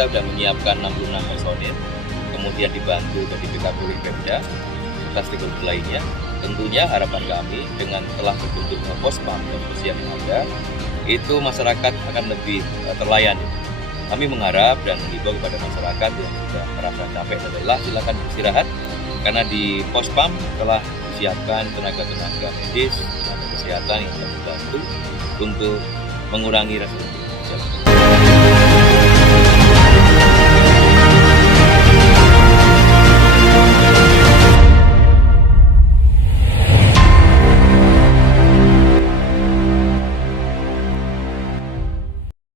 kita sudah menyiapkan 66 personil, kemudian dibantu dari BKP oleh Pemda, serta stakeholder lainnya. Tentunya harapan kami dengan telah terbentuknya Pospam dan posyandu yang ada, itu masyarakat akan lebih terlayani. Kami mengharap dan mengimbau kepada masyarakat yang sudah merasa capek dan lelah, silakan beristirahat, karena di Pospam telah disiapkan tenaga-tenaga medis, tenaga kesehatan yang akan membantu untuk mengurangi rasa letih.